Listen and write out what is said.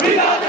Obrigado!